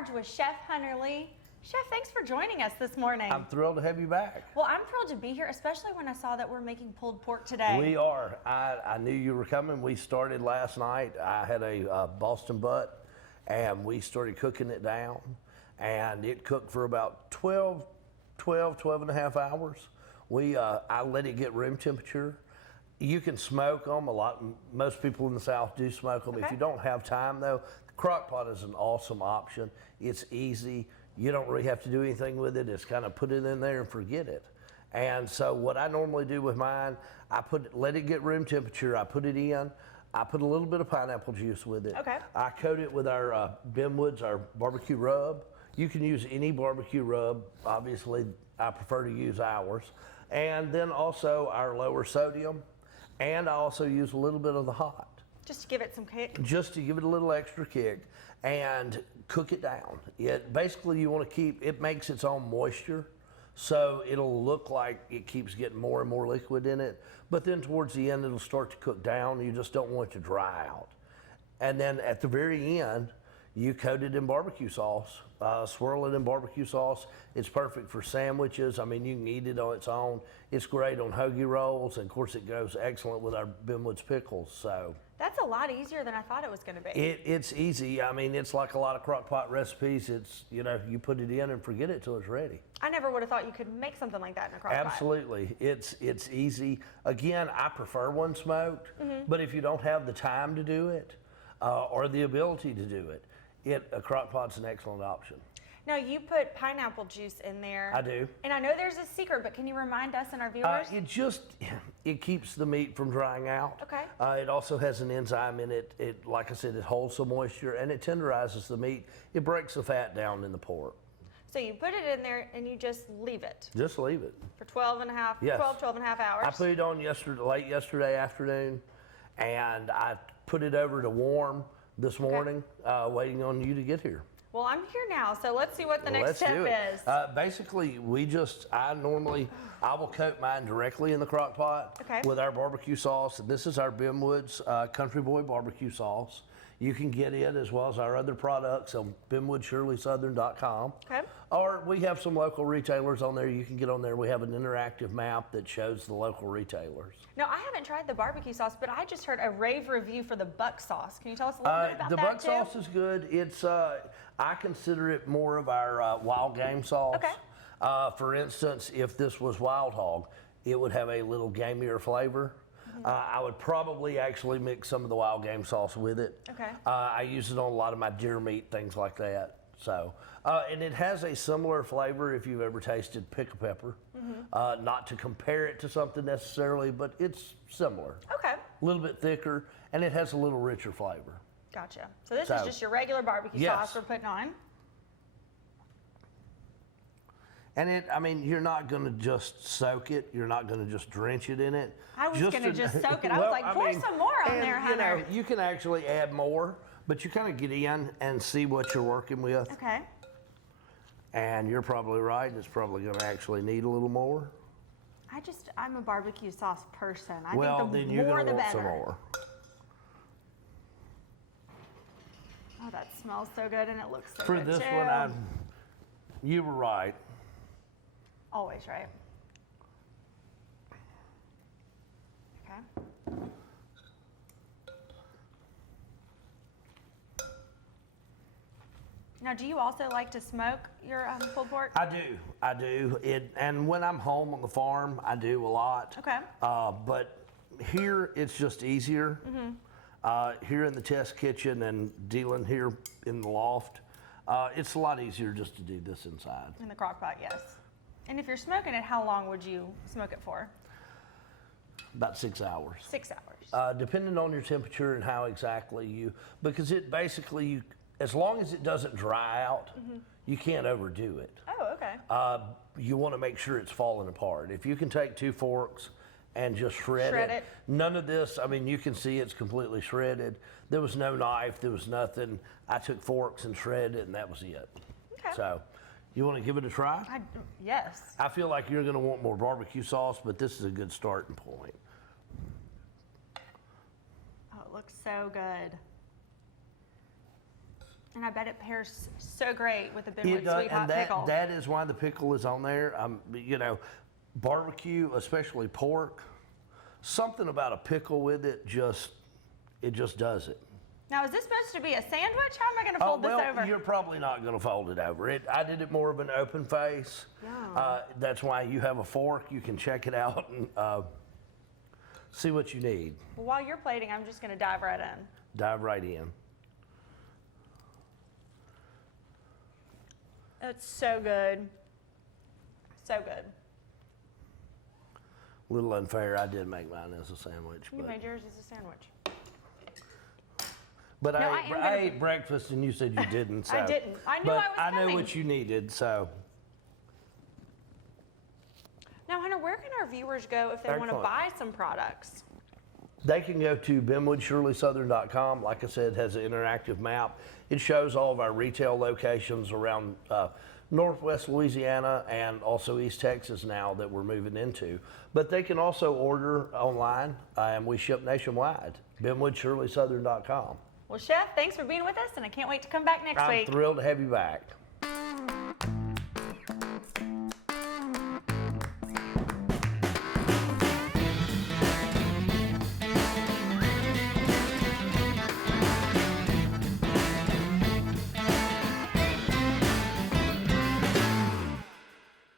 Large with Chef Hunter Lee. Chef, thanks for joining us this morning. I'm thrilled to have you back. Well, I'm thrilled to be here, especially when I saw that we're making pulled pork today. We are. I knew you were coming. We started last night. I had a Boston butt, and we started cooking it down, and it cooked for about 12 and a half hours. I let it get room temperature. You can smoke them most people in the South do smoke them. Okay. If you don't have time though, the crock pot is an awesome option. It's easy. You don't really have to do anything with it. It's kind of put it in there and forget it. And so what I normally do with mine, let it get room temperature. I put it in. I put a little bit of pineapple juice with it. Okay. I coat it with our Benwood's, our barbecue rub. You can use any barbecue rub. Obviously, I prefer to use ours. And then also our lower sodium. And I also use a little bit of the hot. Just to give it some kick? Just to give it a little extra kick and cook it down. Basically, you want to it makes its own moisture, so it'll look like it keeps getting more and more liquid in it. But then towards the end, it'll start to cook down. You just don't want it to dry out. And then at the very end, you coat it in barbecue sauce, swirl it in barbecue sauce. It's perfect for sandwiches. I mean, you can eat it on its own. It's great on hoagie rolls, and of course it goes excellent with our Benwood's pickles. So that's a lot easier than I thought it was going to be. It's easy. I mean, it's like a lot of crock pot recipes. It's, you put it in and forget it till it's ready. I never would have thought you could make something like that in a crock pot. Absolutely. It's easy. Again, I prefer one smoked, but if you don't have the time to do it or the ability to do it, a crock pot's an excellent option. Now, you put pineapple juice in there. I do. And I know there's a secret, but can you remind us and our viewers? It keeps the meat from drying out. Okay. It also has an enzyme in it. Like I said, it holds some moisture and it tenderizes the meat. It breaks the fat down in the pork. So you put it in there and you just leave it. Just leave it. For 12 and a half hours. I put it on late yesterday afternoon, and I put it over to warm this morning, waiting on you to get here. Well, I'm here now, so let's see what the next step is. Basically, I will coat mine directly in the crock pot with our barbecue sauce. And this is our Benwood's Country Boy barbecue sauce. You can get it as well as our other products on benwoodshirleysouthern.com. Okay. Or we have some local retailers on there. You can get on there. We have an interactive map that shows the local retailers. Now, I haven't tried the barbecue sauce, but I just heard a rave review for the buck sauce. Can you tell us a little bit about that, The buck sauce is good. It's I consider it more of our wild game sauce. Okay. For instance, if this was wild hog, it would have a little gamier flavor. I would probably actually mix some of the wild game sauce with it. Okay. I use it on a lot of my deer meat, things like that. So, and it has a similar flavor if you've ever tasted pickle pepper. Not to compare it to something necessarily, but it's similar. Okay. A little bit thicker, and it has a little richer flavor. Gotcha. So this is just your regular barbecue sauce we're putting on. And you're not going to just soak it. You're not going to just drench it in it. I was going to just soak it. I was like, pour some more on there, Hunter. You can actually add more, but you kind of get in and see what you're working with. Okay. And you're probably right. It's probably going to actually need a little more. I'm a barbecue sauce person. I think the then you're more going to the want better. some more. Oh, that smells so good and it looks so For good this too. one, you were right. Always right. Okay. Now, do you also like to smoke your pulled pork? I do. And when I'm home on the farm, I do a lot. Okay. But here, it's just easier. Here in the test kitchen and dealing here in the loft, it's a lot easier just to do this inside. In the crock pot, yes. And if you're smoking it, how long would you smoke it for? About 6 hours. 6 hours. Depending on your temperature and how exactly because it basically, as long as it doesn't dry out, you can't overdo it. Oh, okay. You want to make sure it's falling apart. If you can take 2 forks and just shred it. None of this, you can see it's completely shredded. There was no knife, there was nothing. I took forks and shredded it, and that was it. Okay. So, you want to give it a try? Yes. I feel like you're going to want more barbecue sauce, but this is a good starting point. Oh, it looks so good. And I bet it pairs so great with the It Benwood does, sweet hot and pickle. that is why the pickle is on there. You know, barbecue, especially pork, something about a pickle with it just does it. Now, is this supposed to be a sandwich? How am I going to fold well, this over? You're probably not going to fold it over. I did it more of an open face. Yeah. That's why you have a fork. You can check it out and see what you need. Well, while you're plating, I'm just going to dive right in. Dive right in. That's so good. So good. A little unfair. I did make mine as a sandwich. You made yours as a sandwich. But No, I ate breakfast and you said you didn't. So. I didn't. I knew but I was I coming. knew what you needed, so. Now, Hunter, where can our viewers go if they want to Excellent. buy some products? They can go to benwoodshirleysouthern.com. Like I said, it has an interactive map. It shows all of our retail locations around Northwest Louisiana and also East Texas now that we're moving into. But they can also order online, and we ship nationwide. benwoodshirleysouthern.com. Well, Chef, thanks for being with us, and I can't wait to come back next I'm week. thrilled to have you back.